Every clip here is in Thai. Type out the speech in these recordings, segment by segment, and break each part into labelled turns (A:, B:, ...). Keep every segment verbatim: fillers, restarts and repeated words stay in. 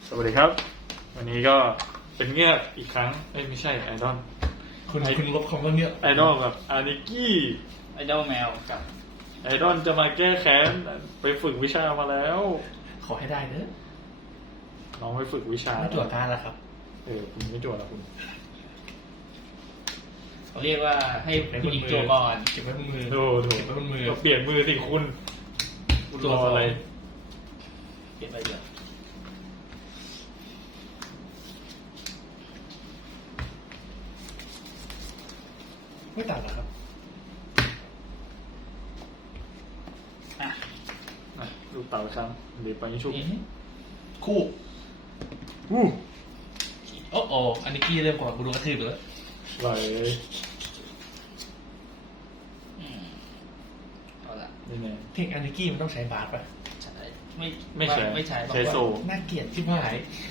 A: สวัสดีครับวันนี้ก็เป็นเงียบอีกครั้งเอ้ยไม่ใช่ไอดอล
B: คุณคุณลบคำว่าเงียบ
A: ไอดอลกับอานิกี้
C: ไอดอลแมวกับ
A: ไอดอลจะมาแก้แค้นไปฝึกวิชามาแล้ว
B: ขอให้ได้เนอะ
A: น้องไปฝึกวิชา
B: ไม่ตรวจการแล้วครับ
A: เออคุณไม่จวดหรอคุณ
C: เขาเรียกว่าให้ผู้หญิงจัวก่อน
B: เก็บไว้บนมือ
A: โธ่โธ่
B: เก็บไว้บนมือ
A: ก็เปลี่ยนมือสิคุณคุณรออะไร
C: เก็บไปเยอะ
B: ไม่ตัดหรอครับ
C: อ่ะ
A: อ่ะลูกเต่าช้างเดี๋ยวไปยิงชุบ
C: นี่
B: คู่
A: อู้
B: โอ้โอ้อันนี้กี้เริ่มก่อนกูโดนกระทืบไปแล้ว
A: ไหล
C: อืมเอาละ
A: นี่ไง
B: เทคอันนี้กี้มันต้องใช้บาสป่ะ
C: ใช้ไม่
A: ไม่ใช่
C: ไม่ใช้
A: ใช้โซ่
B: น่าเกลียดชิบหาย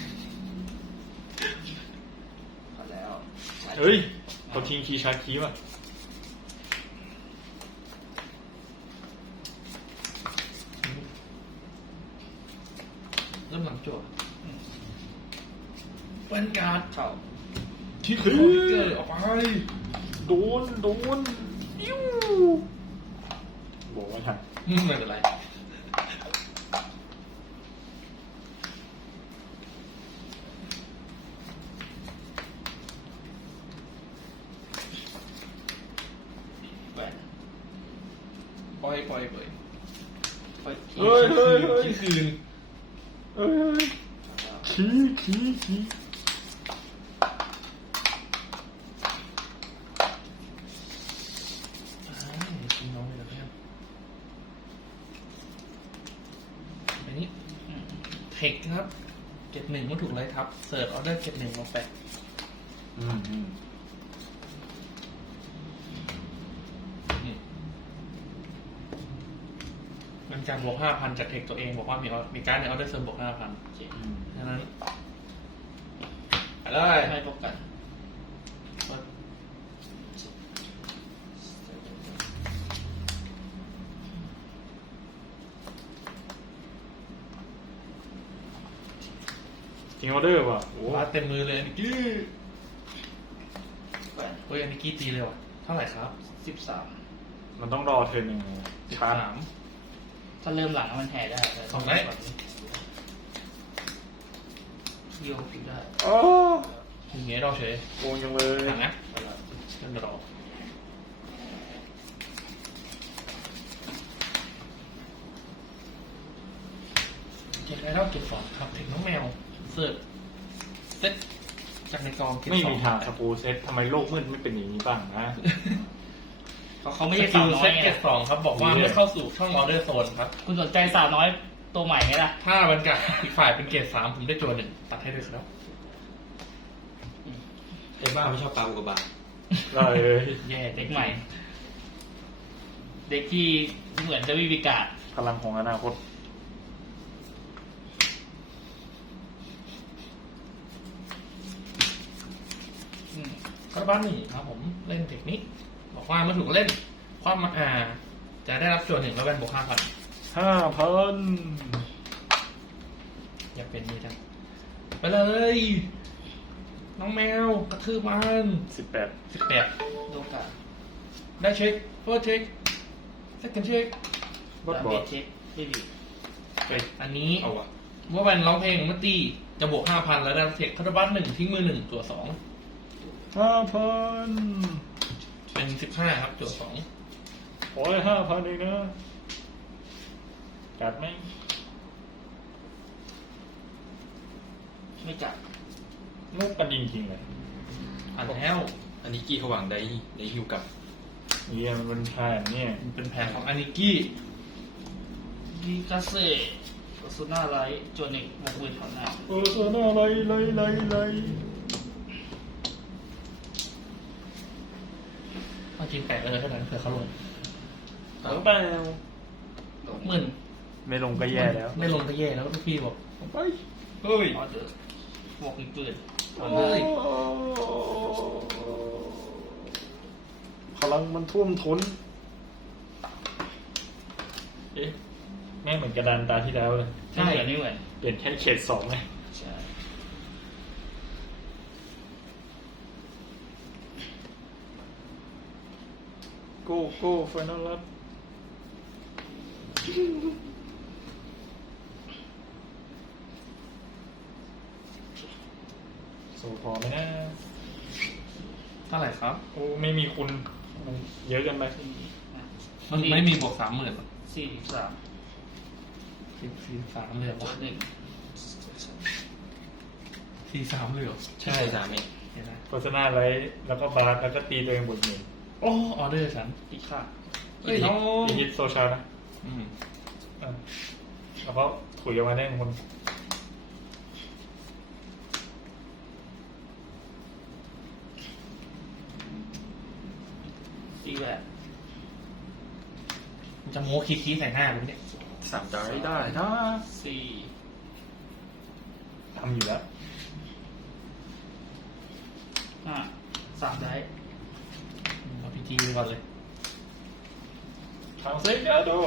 C: พอแล้วใช้
A: เฮ้ยเขาทิ้งคีย์ชาร์จคีย์ป่ะ
B: เริ่มหลังโจทย์เป็นการ์ด
C: เข้า
B: คิดคอมพิวเตอร์ออกไป
A: โดนโดนยิ้วบอกว่าทัน
B: อืมไม่เป็นไร
C: แหวน
B: ปล่อยปล่อยปล่อย
C: ค่อย
A: เฮ้ยเฮ้ยเฮ้ย
B: คิดคืน
A: เอ้ยขี้ขี้ขี้
B: อ่ากินน้องเลยแล้วกันอันนี้
C: อืม
B: เทคครับเก็บหนึ่งเมื่อถูกไล่ทับเสิร์ชออเดอร์เก็บหนึ่งมาแปะ
A: อืมอืม
B: นี่มันการบวกห้าพันจากเทคตัวเองบอกว่ามีมีการ์ดในออเดอร์เสริมบวกห้าพัน
C: โอเค
A: อืม
B: ดังนั้นไปเลย
C: ให้พบกัน
A: จริงออเดอร์ว่ะโอ้
B: บาสเต็มมือเลยอันนี้กี้
C: แหวน
B: เฮ้ยอันนี้กี้ตีเลยว่ะเท่าไหร่ครับ
C: สิบสาม
A: มันต้องรอเทิร์นหนึ่ง
B: สิบ
A: ชาร์จ
B: สาม
C: ถ้าเริ่มหลังมันแห่ได้แต่
B: สองได้
C: เดียวปิดได้
A: อ๋อ
B: อย่างเงี้ยเราเฉย
A: โกงจังเลย
B: หนังนะเล่นรอเก็บได้แล้วเก็บสองครับถึงน้องแมวเสิร์ฟเซ็ตจากในกองเก็บ
A: ไม่
B: สอ
A: มี
B: ง
A: ทางสปูเซตทำไมโลกมืดไม่เป็นอย่างนี้บ้างนะ
C: เพราะเขาไม่
B: ไม่
C: ใช่
B: ใช่
C: สา
B: สาว ว
C: น้
B: เซ็
C: อยไง
B: ตเก็บสองครับบอกว่าเมื่อเข้าสู่ช่องออเดอร์โซนครับ
C: คุณสนใจสาวน้อยตัวใหม่ไหมล่ะ
B: ถ้าบรรยากาศอีกฝ่ายเป็นเกรดสามผมได้โจหนึ่งตัดให้ด้วยครับ
D: ไอ้บ้าไม่ชอบปลาอุกกาบาต
A: ได้เลย
B: แย่
C: เด็กใหม่ เด็กที่เหมือนจะวิวิกาศ
A: พลังของอนาคต
C: อืม
B: ก็บ้านหนึ่งครับผมเล่นเทคนิคบอกว่าเมื่อถูกเล่นความมาอ่าจะได้รับโจหนึ่งแล้วเป็นบวกห้าพัน
A: ห้าพัน
B: อยากเป็นนี้จังไปเลย น้องแมวกระทืบมัน
A: สิบแปด
B: สิบแปด
C: โลกา
B: ได้เช็คเฟิร์สเช็คเซคันด์เช็ค
A: บอส
C: ดา
A: บอ
C: เม
A: ส
C: จเช็คไม่ดี
B: อันนี้
D: เอาวะ
B: ว่าแวนร้องเพลงเมื่อตีจะบวกห้าพันแล้วได้เทคคาร์บัสหนึ่งทิ้งมือหนึ่งตัวสอง
A: ห้าพัน
B: เป็นสิบห้าครับตัวสอง
A: โอ้ยห้าพันเองนะจัดไหม
C: ไม่จับ
A: ลูกกันจริงๆเลย
B: อ่านแล้ว
D: อันนี้กี้เขาหวังได้ได้ฮิวกลับ
A: เนี่ยมันเป็นแผนเนี่ย
B: มันเป็นแผนของอานิกี้
C: ดีกาเซ่โอซูน่าไลท์จวนหนึ่งหกหมื่นถอนหน้า
A: เออเออหน้าไรไรไรไร
B: มากินแปดเลยเท่านั้นเผื่อเขาลง
A: หรือเปล่า
C: ลง
B: หมื่น
A: ไม่ลงก็แย่แล้ว
B: ไม่ลงก็แย่แล้วลูกพี่บอก
A: ไป
B: เฮ้ย
C: ออเดอร์บวกอีกปืนถอนห
B: เฮ้
C: น้าย
A: พลังมันท่วมท้นเอ๊ะแม่งเหมือนกระดานตาที่แล้วเลย
C: ไม่เหมือนไม่เหมือน
A: เปลี่ยนแค่เขตสองไง
C: ใช่
A: โก้โก้ไฟนอลลัดโซพอไหมนะ
B: เท่าไหร่ครับ
A: โอ้ไม่มีคุณมันเยอะเกันไป
C: สี่อ่ะ
B: มันไม่มีบวกสามหมื่น
C: สี่สาม
B: สิบสี่สามเลยเหรอ
C: หนึ่ง
B: สี่สามเลยเหรอ
D: ใช่สามเอง
B: เห็นไหม
A: โฆษณาไลท์แล้วก็บาร์แล้วก็ตีตัวเองบทหนึ่ง
B: โอ้ออเดอร์ฉัน
C: อีกค่ะ
B: เฮ้ย
A: อี
B: น้อง
A: ฮิตโซชานะ
B: อืม
A: อ่ะแล้วก็ถุยออกมาได้คน
C: อีกแบบ
B: มันจะโม้คีๆใส่หน้ามันเนี่ย
D: สามได้ได้นะ
C: สี่
A: ทำอยู่แล้ว
C: ห้าสามได้
B: เอาพีจีไปก่อนเลย
A: ทางเซ็กยาโด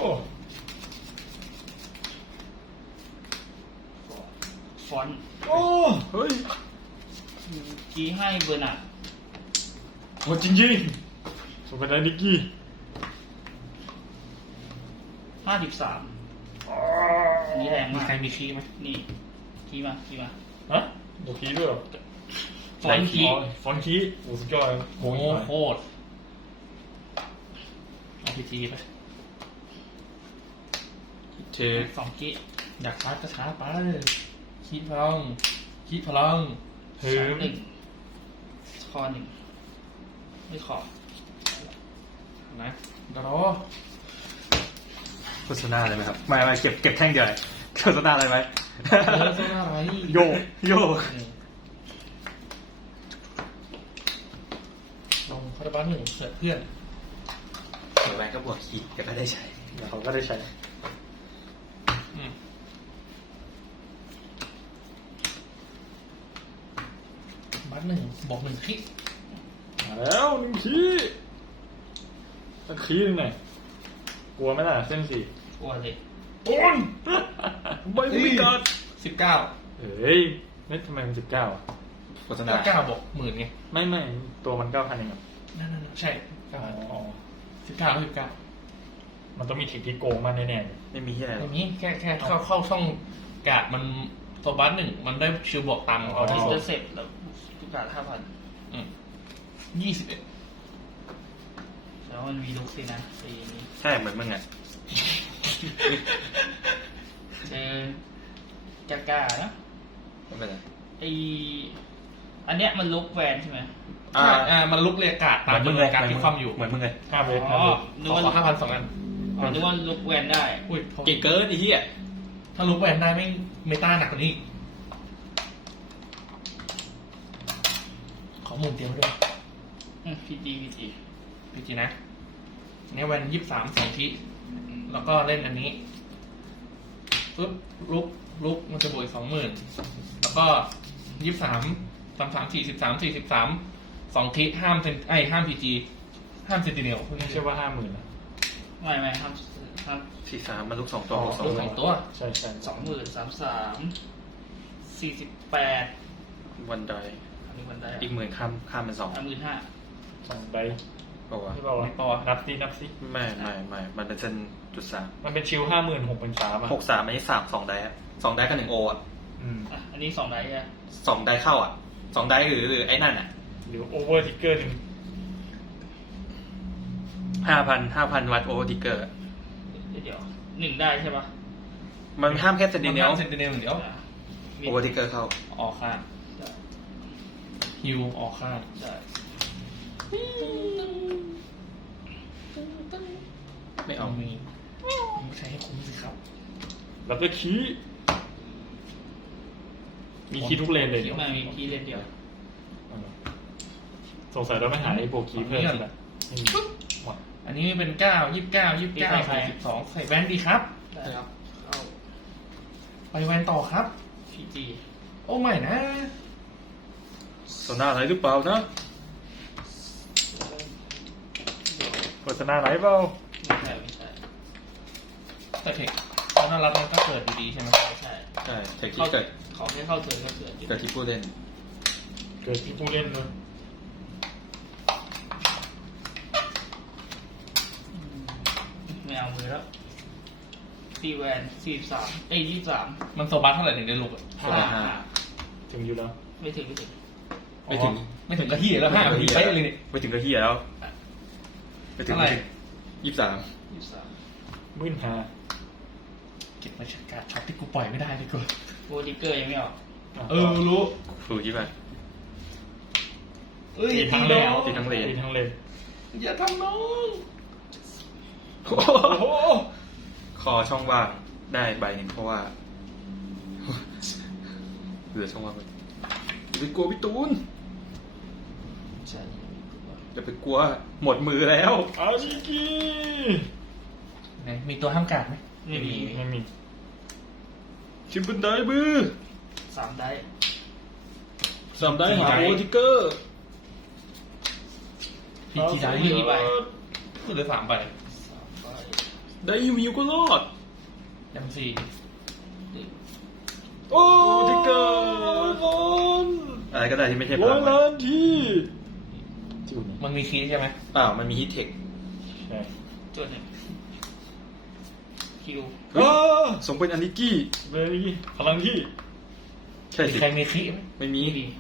C: ฟอนต์
A: โอ้เฮ้ย
C: กี้ให้เบอร์น่ะ
A: โหจริงจริงๆสมเป็นไอ้นิกกี้
C: ห้าสิบสามอันนี้แรง
B: มี
C: มาก
B: ใครมีคีย์ไหม
C: นี่กี้มากี้มา
A: ฮะโบคีด้วยเหรอ
C: ฟอนต์กี้
A: อ๋อฟอนต์คีโอ้สุดยอดเลย
B: โอ้
A: โห
B: โหโคตรเอาพีจีไป
D: เธอ
C: สองกี้
B: อยากชาร์จก็ชาร์จไปคีย์พลังคีย์พลัง
A: เฮ้ย
C: หนึ่งคอหนึ่งไม่ขอ
B: นะเดี๋ยวรอ
D: โฆษณาอะไรไหมครับไม่ไม่เก็บเก็บแท่งเดียวเลยโฆษณาอะไรไหม
B: เออโซน่าไร
A: โยกโยก
B: ลงคาราบัสหนึ่งเสือเพื่อน
D: เดี๋ยวแวนก็บวกขีดเดี๋ยวก็ได้ใช้
A: เดี๋ยวเขาก็ได้ใช้
B: อืมบัสหนึ่งบอกหนึ่งคลิก
A: มาแล้วหนึ่งคีสักคีหนึงหน่อยกลัวไหมล่ะเส้นสี่
C: กลัวเลย
A: โอนใบไม่กัด
B: สิบเก้า
A: เฮ้ยนี่ทำไมมันสิบเก้าอ่ะ
D: โฆษณา
B: เก้าบอกหมื่นไง
A: ไม่ไม่ตัวมันเก้าพันเองอ่ะ
B: นั่นนั่นใช่เก้า
A: อ๋อ
B: สิบเก้าสิบเก้า
A: มันต้องมีทิกที่โกงมันแน่ๆเลย
D: ไม่มีที่อะไรหร
B: อ
D: อก
B: ย่างนี้แค่แค่เข้าเข้าช่องกาดมันตัวบัสหนึ่งมันได้ชิวบอกตามเอาที่
C: อิน
B: สุ
C: เตอ
B: ด
C: ร์เซ็ปแล้วทุกการห้าพัน
B: ยี่สิบเอ็ด
C: แล้วมันมีลุกสินะปีนี้
D: ใช่เหมือนมึงอ่ะ
C: เจอกากานะ
D: ไม่เป็นไร
C: ไออันเนี้ยมันลุกแวนใช่ไหม
D: อ่า
B: อ่ามันลุกเรียกาดตามจำนวนการที่ความอยู่
D: เหมือนมึงเลย
A: ห้าเวท
C: อ๋อ
A: ห้าเวท
C: นึก
B: ขอ
C: ว่า
B: ห้าพันสองอัน
C: อ๋อนึกว่าลุกแวนได้
B: อุ้ย
D: เก่งเกินไอ้เหี้ย
B: ถ้าลุกแวนได้ไม่เมตาหนักกว่านี้อีกขอหมื่นเดียวด้วย
C: พีจีพีจี
B: พีจีนะเนี่ยแวนยี่สิบสามสองทีแล้วก็เล่นอันนี้ปุ๊บลุกลุกมันจะบวกอีกสองหมื่นแล้วก็ยี่สิบสามสามสามสี่สิบสามสี่สิบสามสองทีห้ามเซนไอห้ามพีจีห้ามเซนติเนล
A: ไม่ใช่ว่าห้าหมื่นนะ
C: ไม่ไม่ครับครับ
D: สี่สามมันลูกสองตัวบวกสอง
B: ลูก
D: ห
B: ส
D: มื่
B: อน งตัว
A: ใช่ใช่
C: สองหมื่นสามสามสี่สิบแปด
D: วันใด
C: อันนี้มันได้
D: อีกหมื่นข้ามข้ามเป็นสอง
C: อันหมื่นห้า
A: สองใบ
D: บอกว่า
A: ที่บอกว่านับซินับซิ
D: ไม่ไม่ไม่มันเป็นเส้นจุดสาม
A: มันเป็นชิวห้าหมื่นหกเป็นสามอ่ะ
D: หกสามอันนี้สามสองได้อะสองได้กับหนึ่งโออ่ะ
A: อืม
C: อ่ะอันนี้สองไดร์อ่ะ
D: สองได้เข้าอ่ะสองได้หรือหรือไอ้นั่นอ่ะ
A: หรือโอเวอร์ทิกเกอร์หนึ่ง
D: ห้าพันห้าพันวัตโอทิกเกอร์
C: เดี๋ยวหนึ่งได้ใช่ปะ
D: มันห้ามแค่เซนติเนล
B: เซนติเนลเดี๋ยว
C: อ่ะมี
D: โอทิกเกอร์เข้า
B: ออกข้าง
C: ได้
B: ฮิวออกข้าง
C: ได้
D: ไม่
B: เอา
D: เอา
B: มีมึงใช้ให้คุ้มสิครับ
A: แล้วก็คีมีคีทุกเลนเลย
C: คิด
A: เนี่ย
C: มามีคีย์เล่นเดียว
A: เออสงสัยเราไม่หาไอ้โบคีเพิ่ม
B: เนี่ย
A: ใช่ไหมไม่มีหมด
B: อันนี้เป็นเก้ายี่สิบเก้ายี่สิบเก้าสิบสองใส่แว่นดีครับ
C: ได้ครับเข้า
B: ไปแว่นต่อครับ
C: พีจี
B: โอ้ไม่นะ
A: โซน่าไรหรือเปล่านะโฆษณาไรเปล่า
C: ไม่ใช่ไม่ใช่
B: แต่เทคตอนนั้นรับมันก็เกิดอยู่ดีใช่ไหม
C: ใช่
D: ใช่เทคที่
C: เข้า
D: เกิด
C: ขอแค่เข้าเทิร์นก็เกิดอยู่
D: เกิดที่ผู้เล่น
A: เกิดที่ผู้เล่นเลย
C: เอามือแล้วตีแวนสี่สามเอ้ยยี่สาม
B: มันโซบัสเท่าไหร่ถึงได้ลูกอะ
C: ห้าห้า
A: ถึงอยู่แล้ว
C: ไม่ถึงไม่ถึง
D: ไม่ถึง
B: ไม่ถึงกระที่แล้วห้าปีไปเลยนี่
D: ไม่ถึงกระเฮียแล้วไม่ถึง
B: เท่าไหร่
D: ยี่สิบสาม
C: ยี่สาม
A: หมื่นห้า
B: เก็บมาจากการช็อตที่กูปล่อยไม่ได้ดีกว่า
C: โบดิเกอร์ยังไม่ออก
B: เออรู้
D: ฟูยี่สิบ
B: เอ้ย
A: ตี
B: ตี
A: ทั้ง
B: น้
A: เล
B: อน ง
D: ตีทั้งเลน
A: ตีทั้งเลน
B: อย่าทำน้อง
A: โอ้โห
D: คอช่องว่างได้ใบหนึ่งเพราะว่า เหลือช่องว่างไปอย่าไปกลัวพี่ตูน
C: ใช่
D: อย่าไปกลัวหมดมือแล้ว
A: อาชิกิ
B: ไหนมีตัวห้ามกัดไหม
C: ไม่มี
A: ไม่มี
D: ชิมบันไดมือ
C: สามได้
A: สามได้หาโอทิกเกอร์
B: พีจีได้
C: มีกี่ใบ
B: คือเหลือสามใบ
C: สามใบ
A: ได้ยูมิวก็รอด
B: ยังสี่
A: โอ้ทิกเกอร์ร้อน
D: อะไรก็ได้ที่ไม่ใช่พ
A: ร้อ
D: ลั
A: น
D: ง
A: ล้านที่จิวนี่
B: มันมีคีย์ใช่ไหม
D: อ้าวมันมีฮิตเทค
A: ใช่
C: จุดหนึ่งคิว
A: อ้า
D: ส่งเป็นอันนิกี้
A: เบรีพลังที่
D: ใช่
B: มี
D: สิ
B: ใครมีคีย์ไหม
D: ไม่มี
C: ไม่มี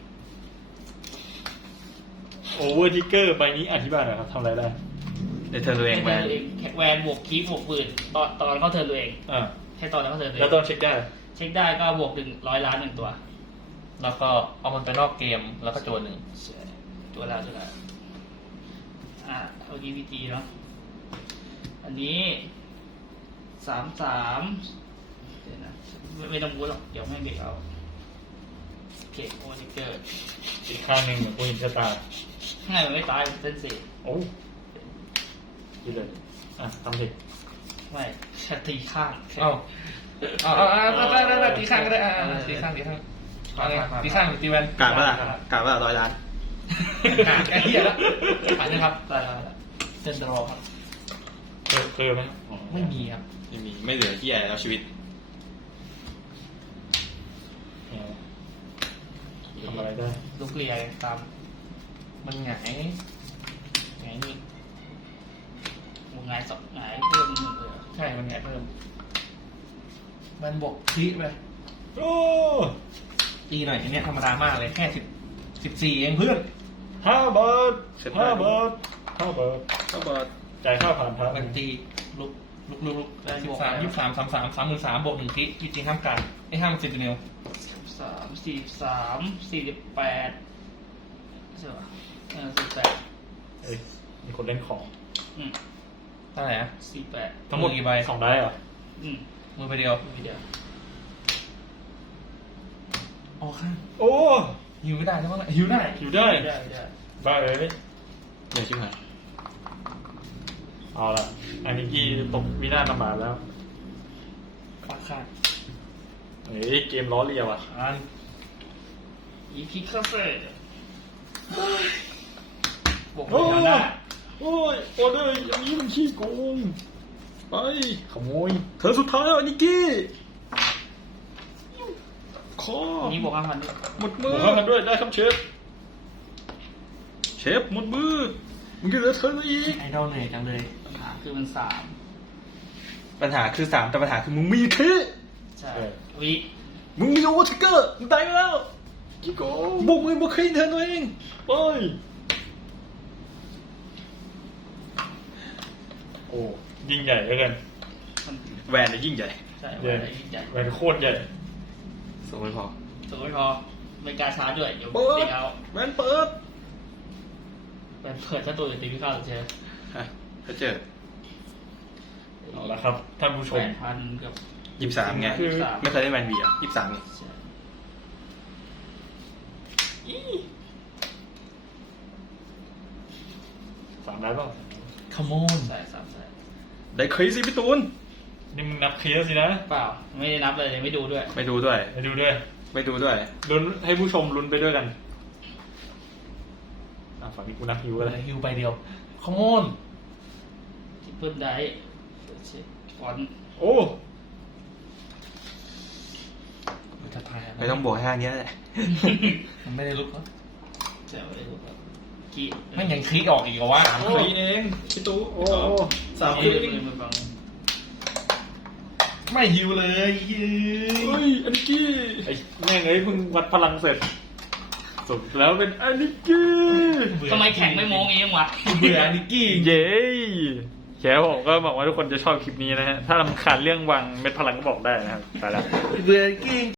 A: โอเวอร์ทิกเกอร์ใบนี้อธิบายหน่อยครับทำอะไรได้
D: ในเทอร์นตัวเองแวน
C: แวนบวกคีบวกปืนตอนตอนเขาเทิร์นตัวเอง
A: อ่า
C: แค่ตอนนั้นเขาเทิร์นตัวเอ
A: แล้ว
C: ง
A: ต้องเช็คได้
C: เช็คได้ก็บวกหนึ่งร้อยล้านหนึ่งตัว
B: แล้วก็เอามันไปนอกเกมแล้วก็โจนหนึ่ง
C: ใช่ตัวแล้วตัวแล้วอ่ะเมื่อกี้พีจีเนาะอันนี้สามสามเดี๋ยวนะไม่ไม่ต้องพูดหรอกเดี๋ยวแม่งเก็บเอาเก็บโอนิเกอร์
A: อีกข้างหนึ่งเหมือนกูเห็นชะตา
C: ง่ายมันไม่ตายเส้นสี่
A: โอ้ดีเลย อ่ะทำสิ
C: ไม่แค่ตีข้าง
B: เอ้าเอาเอาเอาได้ได้ได้ตีข้างก็ได้อ่าตีข้างตีข้างเอาไงตีข้างหรือตีแวน
D: กาดว่ากาดว่าร้อยล้าน
B: กาดไอ้เหี้ยแล้วผ่านนะครับ
C: ได้ได้ได้
B: เซนเดอร์ครับ
A: เคยเคยไหมอ๋อ
B: ไม่มีครับ
D: ไม่มีไม่เหลือที่อะไรแล้วชีวิต
A: แหมทำอะไรได้
C: ลูกเรียตาม
B: มันหงายหงายนี่
C: วงไงายสองไงายเพิ่มหนึ่งเลย
B: ใช่มันหงายเพิ่มมันบวกคีย์ไป
A: โอ้
B: ตีหน่อยอันเนี้ยธรรมดามากเลยแค่สิบสิบสี่เองเพื่อน
A: ห้าบาท
D: เสร็จ
A: ห้า
D: แล้ว
A: บาทห้าบาท
D: ก็บอก
A: จ่ายค่าผ่านทาง
B: มันตีลุกลุกลุกลุกสิบสามยี่สิบสามสามสามสามหมื่นสามบวกหนึ่งคีย์จริงๆห้ามกันไอ้ห้ามสิบเนล
C: สามสี่สามสี่สิบแปดใช่ป่ะเออสี่แปด
A: เอ้ยมีคนเล่นของ
C: อืม
B: เท่าไหร่อะ
C: สี่แปด
A: ทั้งหมด
B: กี่ใบ
A: สองได้เหรอ
C: อืม
B: มือไปเดียว
C: วิดีโอ
B: อ๋อข้าง
A: โอ้
B: หิวไม่ได้ใช่ไหมล่ะหิวได้
A: อยู่ได้
C: ได้ได้
A: บ้าเลย
D: เดี๋ยวชิบหาย
A: เอาละอันนี้กี้ตกวินาศลำบากแล้ว
B: ปักข้าง
A: เฮ้ยเกมล้อเลียวอ่ะ
B: อัน
C: อีพิคาเฟ่บวกห
A: โอ้
C: นึ่ง
A: ย
C: แล้วนะ
A: โอ้ยออเดอร์อย่างนี้มันขี้โกงไปขโมยเธอสุดท้ายแล้วนิกกี้คอ
C: อันนี้บวกห้าพันด้วย
A: หมดมือห้าพันด้วยได้ครับเชฟเชฟหมดมือมึงก็เหลือเธออีก
B: ไอดอลเหนื่อยจังเลย
C: ปัญหาคือมันสาม
D: ปัญหาคือสามแต่ปัญหาคือมึงมีแค่
C: ใช่วิ
D: มึงมีโอเวอร์ทิกเกอร์มึงตายไปแล้ว
A: ขี้โกง
D: บุกมือบุกขึ้นเธอตัวเอง
A: ไปโอ้ยิ่งใหญ่เหลือเกิน
C: มัน
D: แวนเนี่ยยิ่งใหญ่
C: ใช่
A: ใหญ่
C: ใหญ่ใหญ่
A: แหวนโคตรใหญ่
D: ส่งไม่พอ
C: ถูกไม่พอไม่กล้าช้าด้วยเดี๋ยว
D: เปิด
C: เด็กเอา
D: แวนเปิด
C: เป็นเปิดถ้าตัวอื่นตีไม่เข้าเจอ
D: ฮะถ้าเจอ
A: เอาละครับท่านผู้ช
C: แป
A: ม
C: ดพันกับ
D: ยี่สิบสามไง
A: คือ
D: ไม่เคยได้แวนบีอ่ะยี่สิบสามไง
C: ใช่
A: สามได้เปล่า
B: ขโมน
C: ใช่สามใช่
D: ได้ครีสิพี่ตูน
A: นี่มึงนับเคสสินะ
C: เปล่าไม่ได้นับเลยยังไม่ดูด้วย
D: ไม่ดูด้วย
A: ไปดูด้วย
D: ไม่ดูด้วย
A: ลุ้นให้ผู้ชมลุ้นไปด้วยกันอ่ะฝั่งนี้กูนับฮิว
B: อะ
A: อะไร ไร
B: ฮิวใบเดียวขโมน
C: ที่เพิ่มได้เช็คฟอนต์
A: โอ้
B: มันจะทาย
D: ไม่ต้องบวกให้ทางนี้แหละ
B: มันไม่ได้ลุกแล้ว
C: ใช่ไม่ได้ดูครับกี่
B: ไม่ยังคลิกออกอีกเหรอวะ
D: สามครีเองพี่ตู
A: โอ้
D: สามค
C: เอ้
D: รี
C: ย
D: เอง
C: มือบัง
B: ไม่ฮิวเลยเย้
A: เฮ้ยอันนิกกี้ไอ้แม่งเอ้ยเพิ่งวัดพลังเสร็จสุดแล้วเป็นอันนิกกี้
C: ทำไมแข่งไม่โม้งเองวะ
B: เบื่อนิกกี้
A: เย้แขผมก็บอกว่าทุกคนจะชอบคลิปนี้นะฮะถ้ารำคาญเรื่องวางเม็ดพลังก็บอกได้นะครับไปแล้ว
B: เบื่อนิกกี้